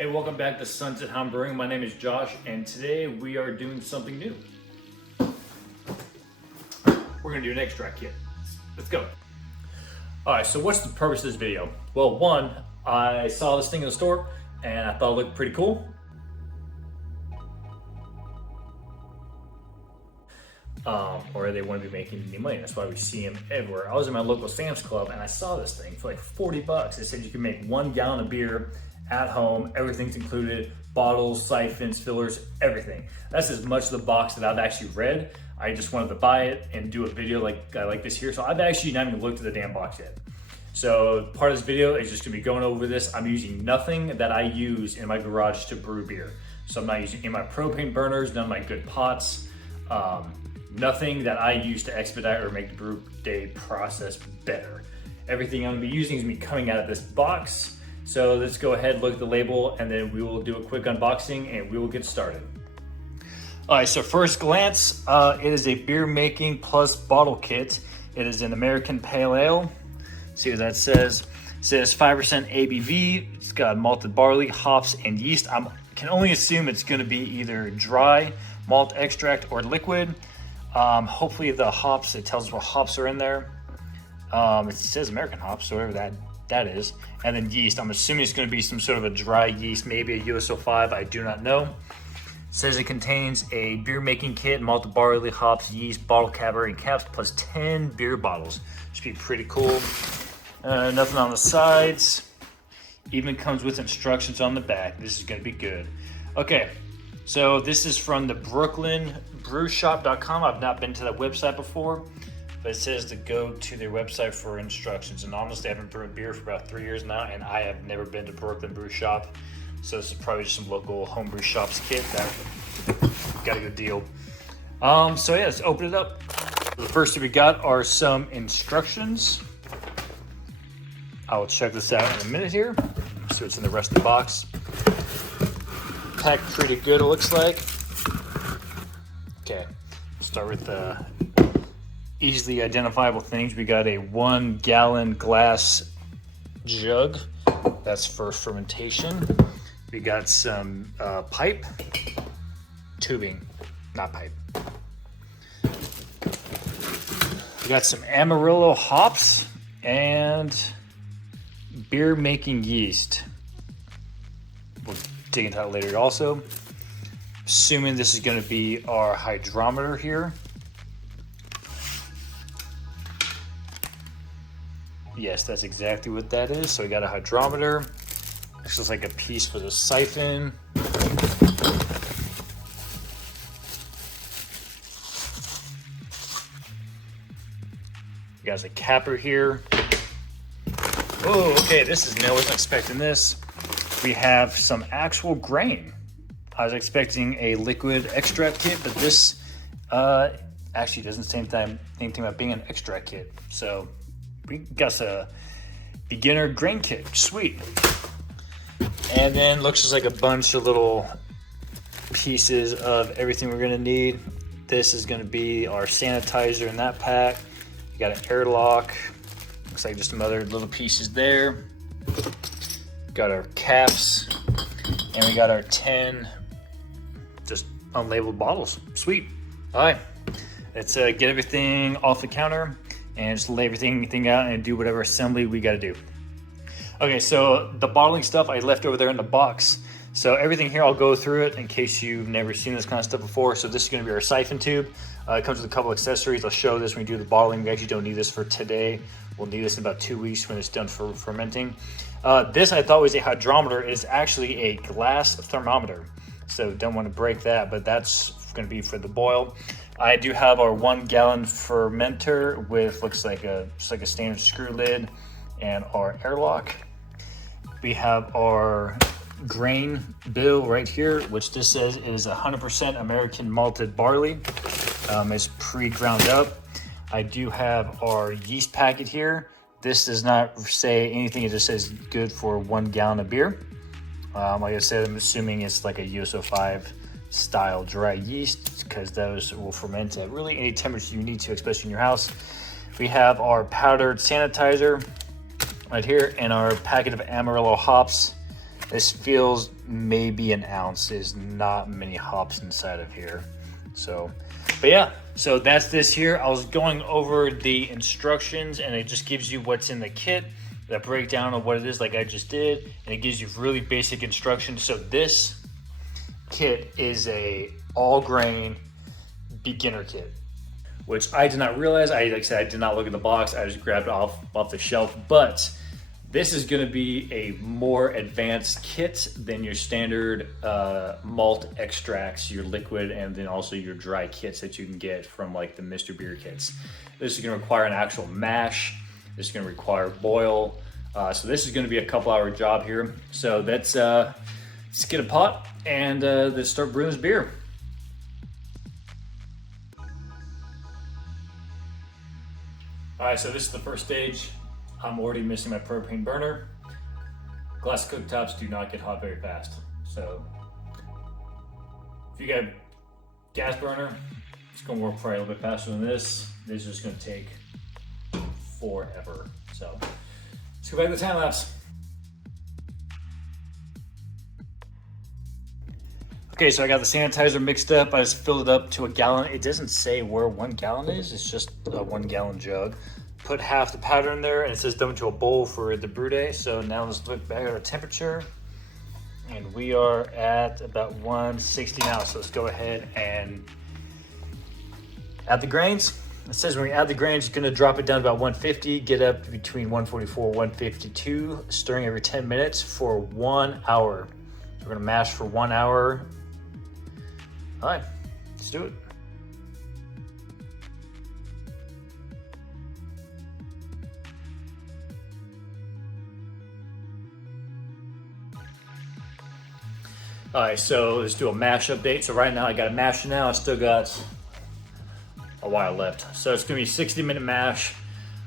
Hey, welcome back to Sunset Home Brewing. My name is Josh, and today we are doing something new. We're gonna do an extract kit. Let's go. All right, so what's the purpose of this video? Well, one, I saw this thing in the store, and I thought it looked pretty cool. Or they want to be making any money. That's why we see them everywhere. I was in my local Sam's Club, and I saw this thing for like 40 bucks. It said you can make 1 gallon of beer at home, everything's included, bottles, siphons, fillers, everything. That's as much of the box that I've actually read. I just wanted to buy it and do a video like this here. So I've actually not even looked at the damn box yet. So part of this video is just gonna be going over this. I'm using nothing that I use in my garage to brew beer. So I'm not using any of my propane burners, none of my good pots, nothing that I use to expedite or make the brew day process better. Everything I'm gonna be using is me coming out of this box. So let's go ahead, look at the label, and then we will do a quick unboxing and we will get started. All right, so first glance, it is a beer making plus bottle kit. It is an American Pale Ale. See what that says. It says 5% ABV. It's got malted barley, hops, and yeast. I can only assume it's gonna be either dry, malt extract, or liquid. Hopefully the hops, it tells us what hops are in there. It says American hops, so whatever that is. And then yeast, I'm assuming it's gonna be some sort of a dry yeast, maybe a USO5, I do not know. It says it contains a beer making kit, malted barley, hops, yeast, bottle cover, and caps, plus 10 beer bottles. Should be pretty cool. Nothing on the sides. Even comes with instructions on the back. This is gonna be good. Okay, so this is from the brewshop.com. I've not been to that website before, but it says to go to their website for instructions. And honestly, I haven't brewed beer for about 3 years now, and I have never been to Brooklyn Brew Shop. So this is probably just some local homebrew shops kit. That got a good deal. So yeah, let's open it up. The first thing we got are some instructions. I will check this out in a minute here. See what's in the rest of the box. Packed pretty good, it looks like. Okay, start with the easily identifiable things. We got a 1 gallon glass jug. That's for fermentation. We got some pipe, tubing, not pipe. We got some Amarillo hops and beer making yeast. We'll dig into that later also. Assuming this is going to be our hydrometer here. Yes, that's exactly what that is. So we got a hydrometer. This looks like a piece for the siphon. You got a capper here. Oh, okay, this is new. I wasn't expecting this. We have some actual grain. I was expecting a liquid extract kit, but this actually doesn't say anything about being an extract kit. So we got a beginner grain kit, sweet. And then looks just like a bunch of little pieces of everything we're gonna need. This is gonna be our sanitizer in that pack. We got an airlock. Looks like just some other little pieces there. Got our caps, and we got our 10 just unlabeled bottles. Sweet. All right, let's get everything off the counter and just lay everything out and do whatever assembly we got to do. Okay, so the bottling stuff I left over there in the box. So everything here, I'll go through it in case you've never seen this kind of stuff before. So this is going to be our siphon tube. It comes with a couple accessories. I'll show this when we do the bottling. We actually don't need this for today. We'll need this in about 2 weeks when it's done for fermenting. This I thought was a hydrometer. It's actually a glass thermometer. So don't want to break that, but that's going to be for the boil. I do have our 1 gallon fermenter with looks like a standard screw lid and our airlock. We have our grain bill right here, which this says is 100% American malted barley. It's pre-ground up. I do have our yeast packet here. This does not say anything. It just says good for 1 gallon of beer. Like I said, I'm assuming it's like a USO5 style dry yeast because those will ferment at really any temperature you need to, especially in your house. We have our powdered sanitizer right here and our packet of Amarillo hops. This feels maybe an ounce. There's not many hops inside of here. So, but yeah, so that's this here. I was going over the instructions and it just gives you what's in the kit, that breakdown of what it is like I just did. And it gives you really basic instructions. So this kit is a all grain beginner kit, which I did not realize. Like I said, I did not look at the box. I just grabbed it off the shelf, but this is going to be a more advanced kit than your standard malt extracts, your liquid, and then also your dry kits that you can get from like the Mr. Beer kits. This is going to require an actual mash. This is going to require boil. So this is going to be a couple-hour job here. So let's get a pot and let's start brewing this beer. All right, so this is the first stage. I'm already missing my propane burner. Glass cooktops do not get hot very fast. So if you got a gas burner, it's gonna work probably a little bit faster than this. This is just gonna take forever. So let's go back to the time lapse. Okay, so I got the sanitizer mixed up. I just filled it up to a gallon. It doesn't say where 1 gallon is. It's just a 1 gallon jug. Put half the powder in there and it says dump into a bowl for the brew day. So now let's look back at our temperature. And we are at about 160 now. So let's go ahead and add the grains. It says when we add the grains, it's gonna drop it down to about 150, get up between 144, 152, stirring every 10 minutes for 1 hour. So we're gonna mash for 1 hour. All right, let's do it. All right, so let's do a mash update. So right now I got a mash now. I still got a while left. So it's gonna be a 60-minute mash.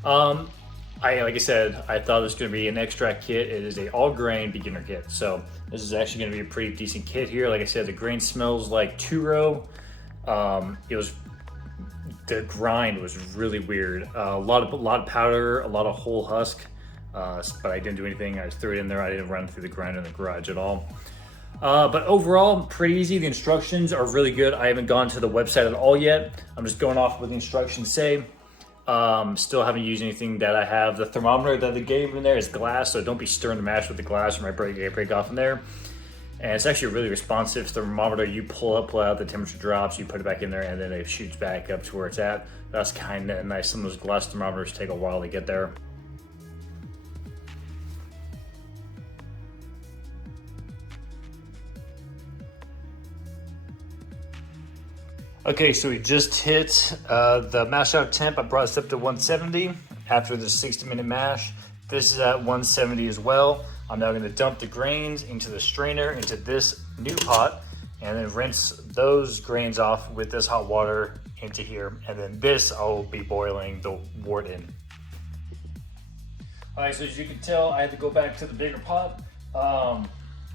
Like I said, I thought it was gonna be an extract kit. It is a all grain beginner kit. So this is actually gonna be a pretty decent kit here. Like I said, the grain smells like two-row. The grind was really weird. A lot of powder, a lot of whole husk, but I didn't do anything. I just threw it in there. I didn't run through the grinder in the garage at all. But overall, pretty easy. The instructions are really good. I haven't gone to the website at all yet. I'm just going off what the instructions say. Still haven't used anything that I have. The thermometer that they gave in there is glass, so don't be stirring the mash with the glass or might break off in there. And it's actually a really responsive thermometer. You pull out, the temperature drops, you put it back in there, and then it shoots back up to where it's at. That's kind of nice. Some of those glass thermometers take a while to get there. Okay, so we just hit the mash out temp. I brought this up to 170 after the 60-minute mash. This is at 170 as well. I'm now gonna dump the grains into the strainer, into this new pot, and then rinse those grains off with this hot water into here. And then this I'll be boiling the wort in. All right, so as you can tell, I had to go back to the bigger pot.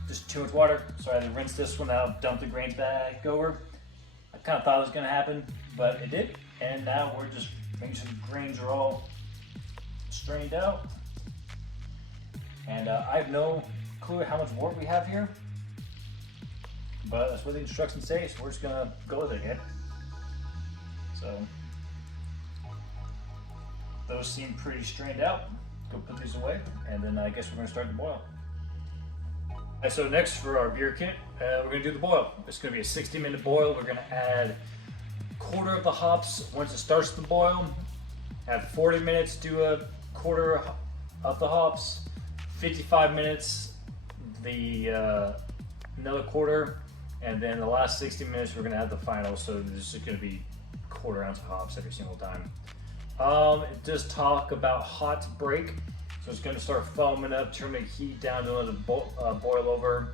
Just too much water, so I had to rinse this one out, dump the grains back over. I kind of thought it was gonna happen, but it did. And now we're just making sure the grains are all strained out. And I have no clue how much wort we have here, but that's what the instructions say, so we're just gonna go with it again. So, those seem pretty strained out. Go put these away, and then I guess we're gonna start the boil. And so next for our beer kit, we're gonna do the boil. It's gonna be a 60-minute boil. We're gonna add a quarter of the hops once it starts to boil. At 40 minutes, do a quarter of the hops. 55 minutes, another quarter, and then the last 60 minutes we're gonna add the final. So this is gonna be quarter ounce of hops every single time. It does talk about hot break. So it's gonna start foaming up, turn the heat down to let it boil over.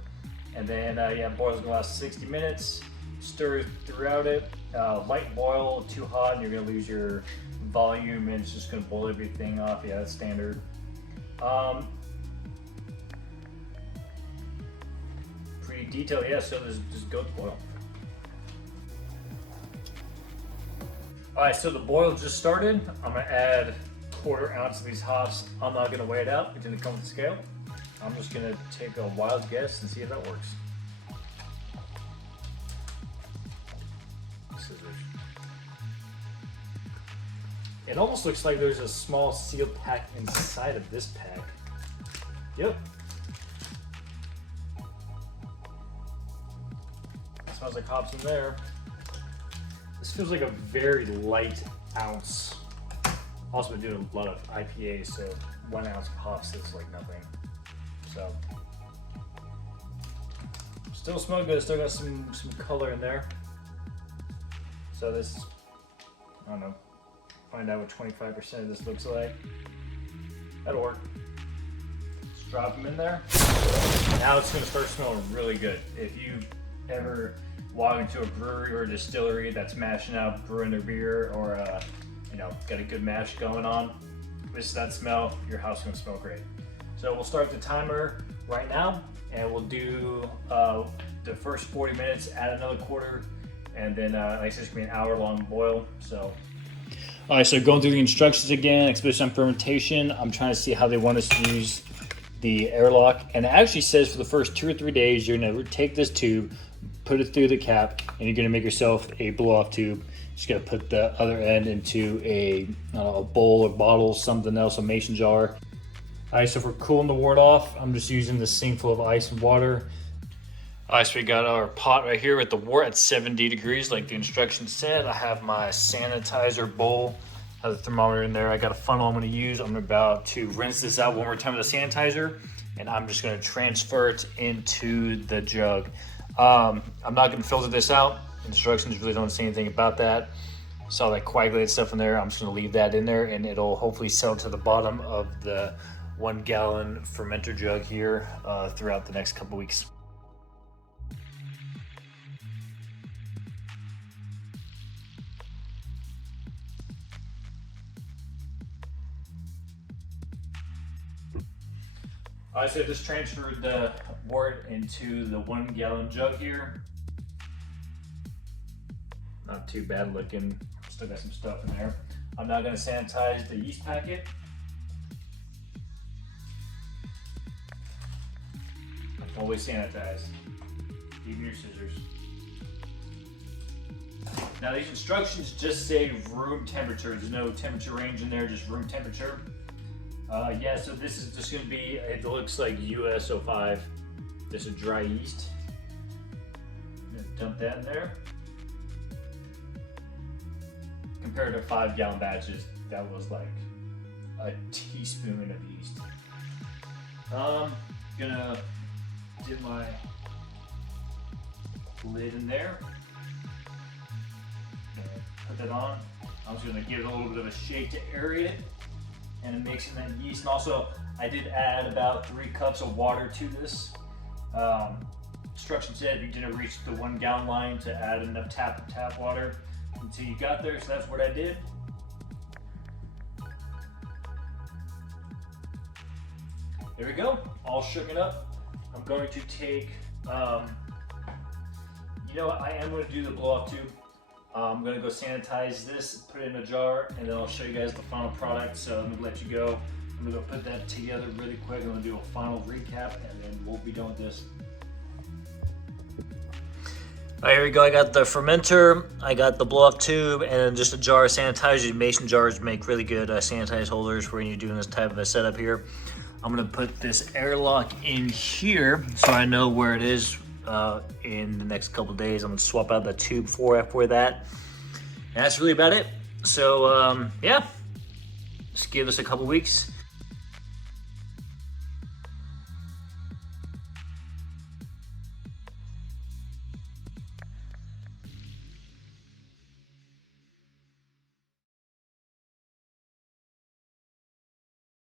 And then, boil's gonna last 60 minutes. Stir throughout it. Light boil, too hot, and you're gonna lose your volume and it's just gonna boil everything off. Yeah, that's standard. Pretty detailed, yeah, so this just go to boil. All right, so the boil just started. I'm gonna add quarter ounce of these hops. I'm not gonna weigh it out, it didn't come with the scale. I'm just gonna take a wild guess and see if that works. Scissors. It almost looks like there's a small sealed pack inside of this pack. Yep. Smells like hops in there. This feels like a very light ounce. Also been doing a lot of IPAs, so 1 ounce of hops is like nothing. So still smell good. Still got some color in there. So this, I don't know. Find out what 25% of this looks like. That'll work. Just drop them in there. Now it's gonna start smelling really good. If you ever walk into a brewery or a distillery that's mashing out, brewing their beer, or you know, got a good mash going on, this is that smell, your house is gonna smell great. So we'll start the timer right now, and we'll do the first 40 minutes, add another quarter, and then like I said, it's gonna be an hour-long boil. So. All right, so going through the instructions again, especially on fermentation, I'm trying to see how they want us to use the airlock. And it actually says for the first 2 or 3 days, you're gonna take this tube, put it through the cap, and you're gonna make yourself a blow-off tube. Just gotta put the other end into a bowl or bottle, something else, a mason jar. All right, so for cooling the wort off, I'm just using this sink full of ice and water. All right, so we got our pot right here with the wort at 70 degrees, like the instructions said. I have my sanitizer bowl, have the thermometer in there. I got a funnel I'm gonna use. I'm about to rinse this out one more time with the sanitizer, and I'm just gonna transfer it into the jug. I'm not gonna filter this out. Instructions really don't say anything about that. Saw that coagulated stuff in there. I'm just gonna leave that in there, and it'll hopefully settle to the bottom of the 1 gallon fermenter jug here throughout the next couple weeks. All right, so I just transferred the wort into the 1 gallon jug here. Not too bad looking, still got some stuff in there. I'm now gonna sanitize the yeast packet. Always sanitize, even your scissors. Now these instructions just say room temperature. There's no temperature range in there, just room temperature. Yeah, so this is just gonna be, it looks like US-05. This is dry yeast. I'm gonna dump that in there. Compared to 5 gallon batches, that was like a teaspoon of yeast. Gonna dip my lid in there. Put that on. I'm just gonna give it a little bit of a shake to aerate it, and mixing that yeast. And also, I did add about 3 cups of water to this. Instructions said if you didn't reach the 1 gallon line to add enough tap water until you got there, so that's what I did. There we go, all shooken up. I'm going to take, you know what, I am going to do the blow-off tube. I'm going to go sanitize this, put it in a jar, and then I'll show you guys the final product. So I'm going to let you go. I'm going to go put that together really quick. I'm going to do a final recap, and then we'll be done with this. All right, here we go. I got the fermenter, I got the blow-off tube, and then just a jar of sanitizer. Mason jars make really good sanitize holders when you're doing this type of a setup here. I'm going to put this airlock in here so I know where it is in the next couple days. I'm gonna swap out the tube for that. And that's really about it. So yeah, just give us a couple weeks